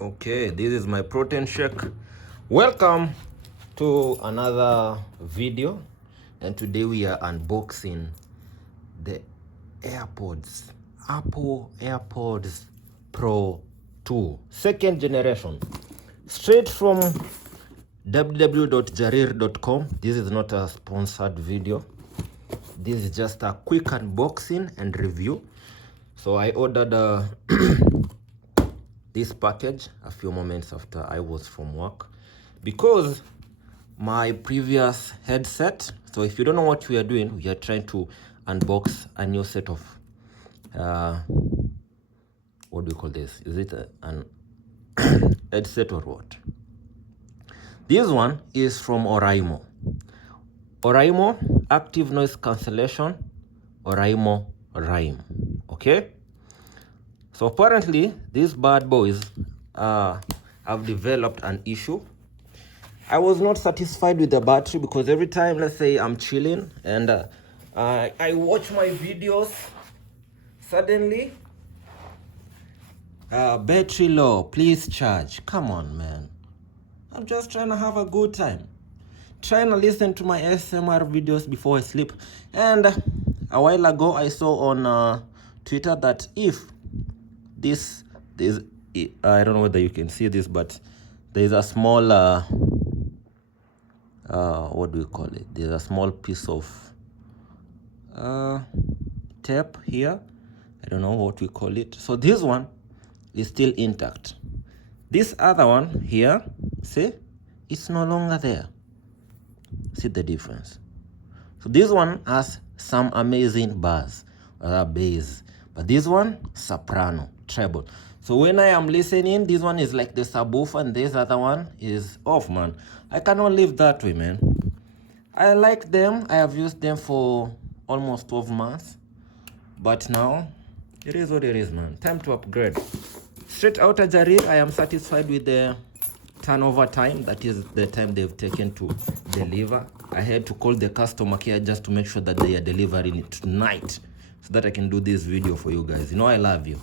Okay, this is my protein shake. Welcome to another video, and today we are unboxing the AirPods, Apple AirPods Pro 2, second generation, straight from www.jarir.com. This is not a sponsored video. This is just a quick unboxing and review. So I ordered this package a few moments after I was from work because my previous headset, so if you don't know what we are doing, we are trying to unbox a new set of what do you call this? Is it an headset or what? This one is from Oraimo active noise cancellation, Oraimo Rhyme. Okay, so apparently these bad boys have developed an issue. I was not satisfied with the battery because every time, let's say I'm chilling and I watch my videos, suddenly battery low, please charge. Come on, man, I'm just trying to have a good time, trying to listen to my ASMR videos before I sleep. And a while ago I saw on Twitter that if this is, I don't know whether you can see this, but there's a small what do we call it? There's a small piece of tape here. I don't know what we call it. So this one is still intact. This other one here, see, it's no longer there. See the difference? So this one has some amazing bass, bass, but this one soprano, treble. So when I am listening, this one is like the subwoofer and this other one is off, man. I cannot live that way, man. I like them. I have used them for almost 12 months, but now it is what it is, man. Time to upgrade. Straight out of Jarir, I am satisfied with the turnover time. That is the time they've taken to deliver. I had to call the customer care just to make sure that they are delivering it tonight so that I can do this video for you guys. You know I love you.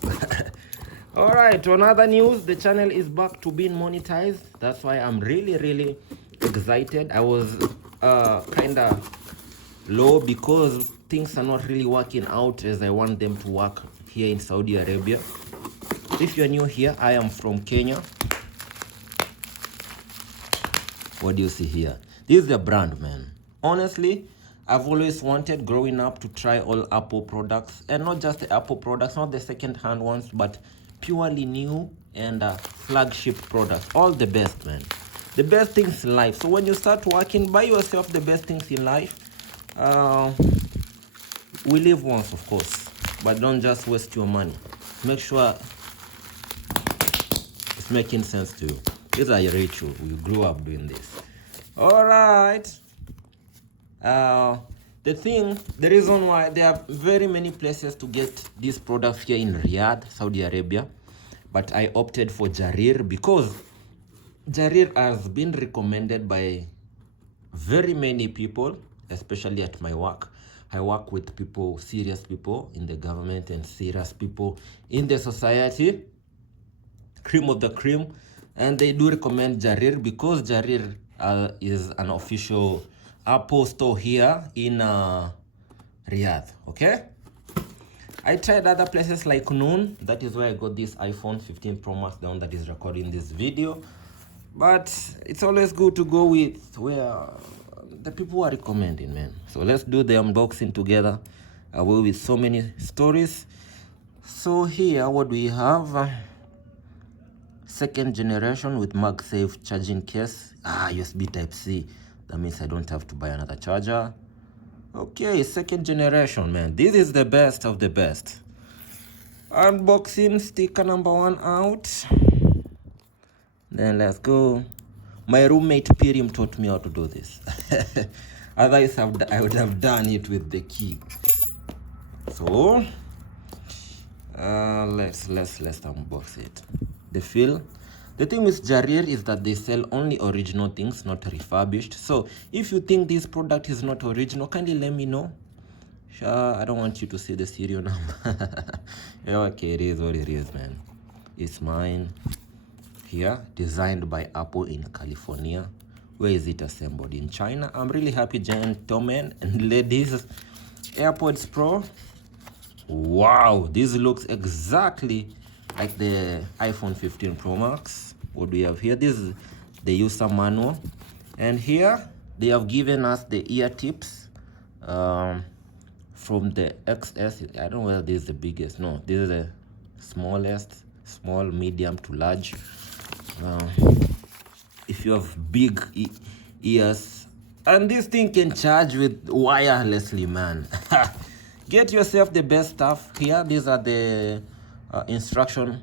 All right, on other news, the channel is back to being monetized. That's why I'm really excited. I was kind of low because things are not really working out as I want them to work here in Saudi Arabia. If you're new here, I am from Kenya. What do you see here? This is the brand, man. Honestly, I've always wanted growing up to try all Apple products, and not just the Apple products, not the second-hand ones, but purely new and flagship products. All the best, man. The best things in life. So when you start working, buy yourself the best things in life. We live once, of course, but don't just waste your money. Make sure it's making sense to you. These are your ritual. We grew up doing this. All right. The reason why there are very many places to get these products here in Riyadh, Saudi Arabia, but I opted for Jarir because Jarir has been recommended by very many people, especially at my work. I work with people, serious people in the government and serious people in the society, cream of the cream, and they do recommend Jarir because Jarir is an official Apple store here in Riyadh. Okay, I tried other places like Noon. That is where I got this iPhone 15 Pro Max, the one that is recording this video. But it's always good to go with where the people are recommending, man. So let's do the unboxing together. I will with so many stories. So here, what do we have? Second generation with MagSafe charging case. USB Type-C. That means I don't have to buy another charger. Okay, second generation, man. This is the best of the best. Unboxing, sticker number 1 out. Then let's go. My roommate Pirim taught me how to do this. Otherwise, I would have done it with the key. So let's unbox it. The feel. The thing with Jarir is that they sell only original things, not refurbished. So if you think this product is not original, kindly let me know. I don't want you to see the serial number. Okay, it is what it is, man. It's mine. here, designed by Apple in California. Where is it assembled? In China. I'm really happy, gentlemen and ladies. AirPods Pro. Wow, this looks exactly like the iPhone 15 Pro Max. What do we have here? This is the user manual. And here they have given us the ear tips from the XS. I don't know whether this is the biggest. No, this is the smallest, small, medium to large. If you have big ears, and this thing can charge with wirelessly, man. Get yourself the best stuff here. These are the instruction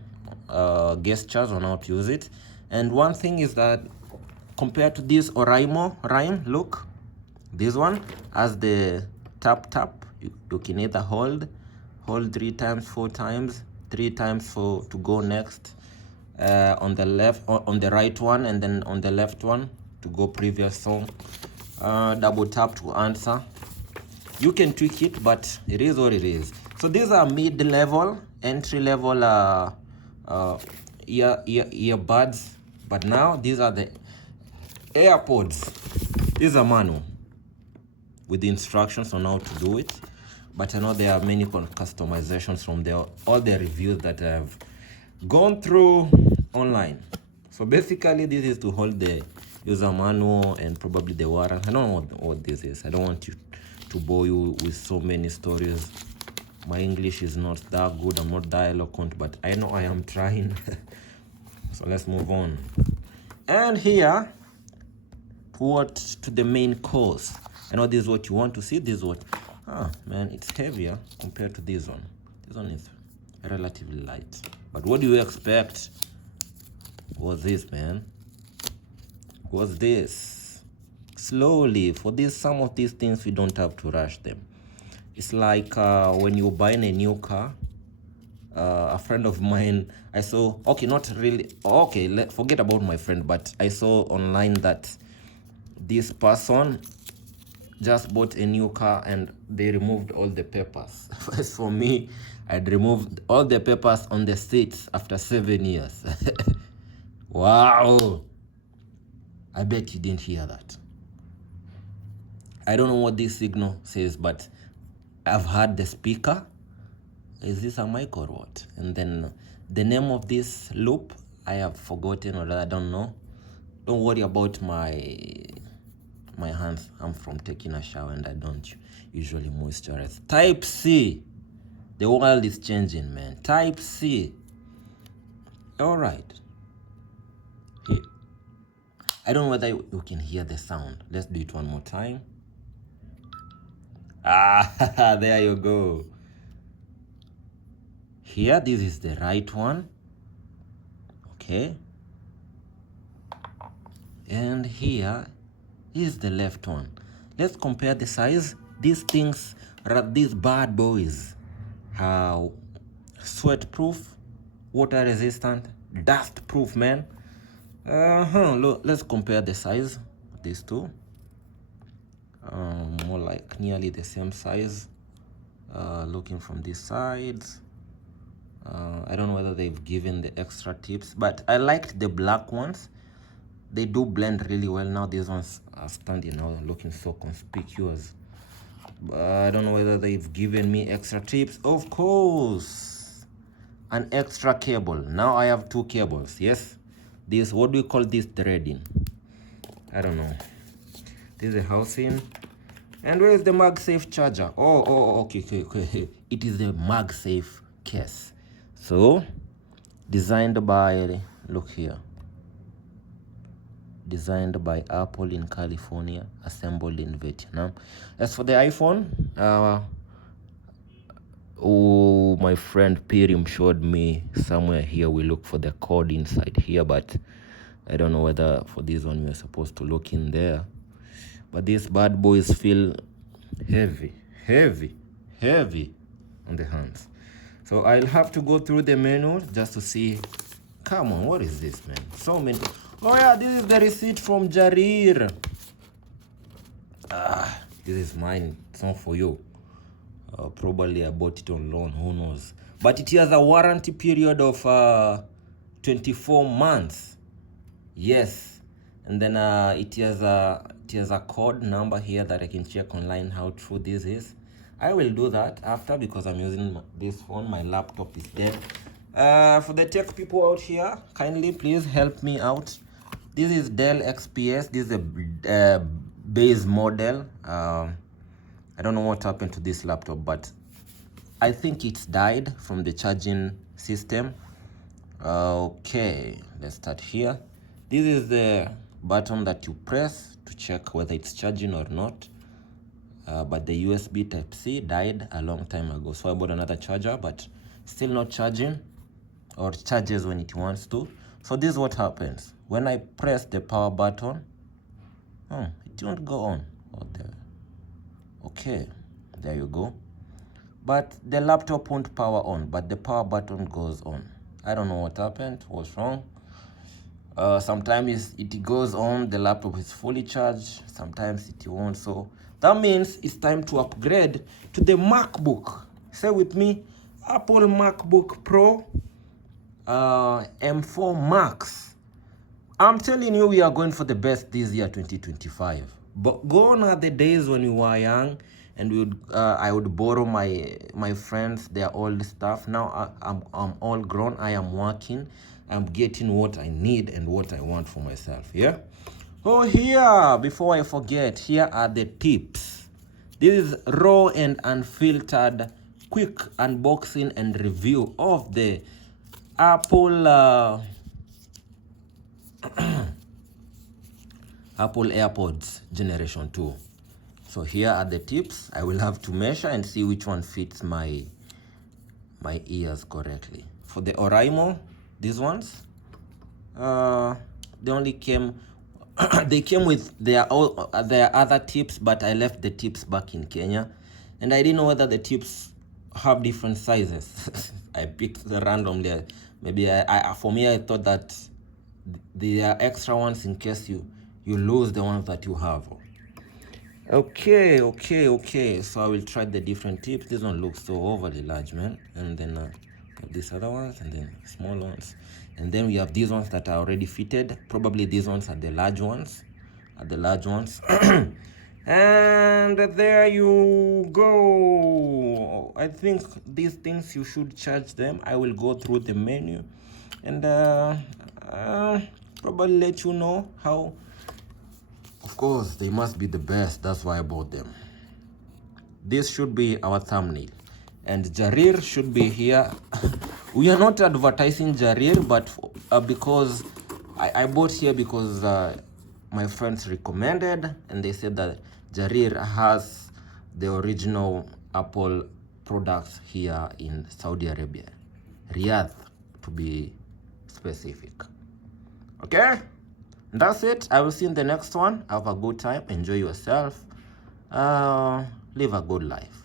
gestures on how to use it. And one thing is that compared to this Oraimo Rhyme, look, this one has the tap. You can either hold 3 times, 4 times, 3 times to go next. On the left, on the right one, and then on the left one to go previous song. Double tap to answer. You can tweak it, but it is what it is. So these are mid-level, entry-level earbuds. But now these are the AirPods. These are manual with the instructions on how to do it. But I know there are many customizations from all the reviews that I have gone through online. So basically this is to hold the user manual and probably the warranty. I don't know what this is. I don't want you to bore you with so many stories. My English is not that good. I'm not that eloquent, but I know I am trying. So let's move on. And here, to the main course. I know this is what you want to see. This is what, man, it's heavier compared to this one. This one is relatively light. But what do you expect? What's this, man? What's this? Slowly. For this, some of these things we don't have to rush them. It's like when you're buying a new car. A friend of mine, I saw, okay, not really, okay, forget about my friend, but I saw online that this person just bought a new car and they removed all the papers. For me, I'd removed all the papers on the seats after 7 years. Wow. I bet you didn't hear that. I don't know what this signal says, but I've heard the speaker. Is this a mic or what? And then the name of this loop, I have forgotten, or I don't know. Don't worry about my hands. I'm from taking a shower and I don't usually moisturize. Type C. The world is changing, man. Type C. All right. Here. I don't know whether you can hear the sound. Let's do it one more time. There you go. Here, this is the right one. Okay. And here is the left one. Let's compare the size. These things, these bad boys, how sweat-proof, water-resistant, dust-proof, man. Look, let's compare the size of these two. More like nearly the same size. Looking from these sides. I don't know whether they've given the extra tips, but I liked the black ones. They do blend really well. Now these ones are standing out, looking so conspicuous. But I don't know whether they've given me extra tips. Of course, an extra cable. Now I have 2 cables. Yes, this, what do we call this, threading? I don't know. This is a housing. And where is the MagSafe charger? Okay. It is a MagSafe case. So, designed by, look here. Designed by Apple in California, assembled in Vietnam. As for the iPhone, my friend Pirim showed me somewhere here. We look for the code inside here, but I don't know whether for this one we're supposed to look in there. But these bad boys feel heavy on the hands. So I'll have to go through the menu just to see. Come on, what is this, man? So many. Oh yeah, this is the receipt from Jarir. This is mine. It's not for you. Probably I bought it on loan. Who knows? But it has a warranty period of 24 months. Yes, and then it has a code number here that I can check online how true this is. I will do that after because I'm using this phone. My laptop is dead. For the tech people out here, kindly please help me out. This is Dell XPS. This is a base model. I don't know what happened to this laptop, but I think it's died from the charging system. Okay, let's start here. This is the button that you press to check whether it's charging or not. But the USB Type-C died a long time ago, so I bought another charger, but still not charging, or charges when it wants to. So this is what happens when I press the power button. It won't go on. Okay, there you go. But the laptop won't power on, but the power button goes on. I don't know what happened, what's wrong. Sometimes it goes on, the laptop is fully charged, sometimes it won't. So that means it's time to upgrade to the MacBook. Say with me, Apple MacBook Pro M4 Max. I'm telling you, we are going for the best this year, 2025. But gone are the days when we were young and I would borrow my friends their old stuff. Now I'm all grown. I am working. I'm getting what I need and what I want for myself. Yeah. Oh, here, before I forget, here are the tips. This is raw and unfiltered, quick unboxing and review of the Apple Apple AirPods Generation 2. So here are the tips. I will have to measure and see which one fits my ears correctly. For the Oraimo, these ones, they only came they came with their other tips, but I left the tips back in Kenya, and I didn't know whether the tips have different sizes. I picked them randomly. Maybe for me, I thought that there are extra ones in case you lose the ones that you have. Okay. So I will try the different tips. This one looks so overly large, man. And then these other ones, and then small ones. And then we have these ones that are already fitted. Probably these ones are the large ones. And there you go. I think these things you should charge them. I will go through the menu and probably let you know how. Of course, they must be the best. That's why I bought them. This should be our thumbnail. And Jarir should be here. We are not advertising Jarir, but because I bought here because my friends recommended, and they said that Jarir has the original Apple products here in Saudi Arabia. Riyadh, to be specific. Okay? That's it. I will see you in the next one. Have a good time. Enjoy yourself. Live a good life.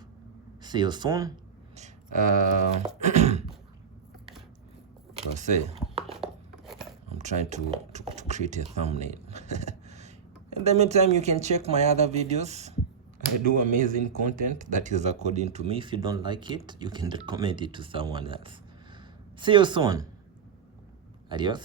See you soon. Say, I'm trying to create a thumbnail. In the meantime, you can check my other videos. I do amazing content that is according to me. If you don't like it, you can recommend it to someone else. See you soon. Adios.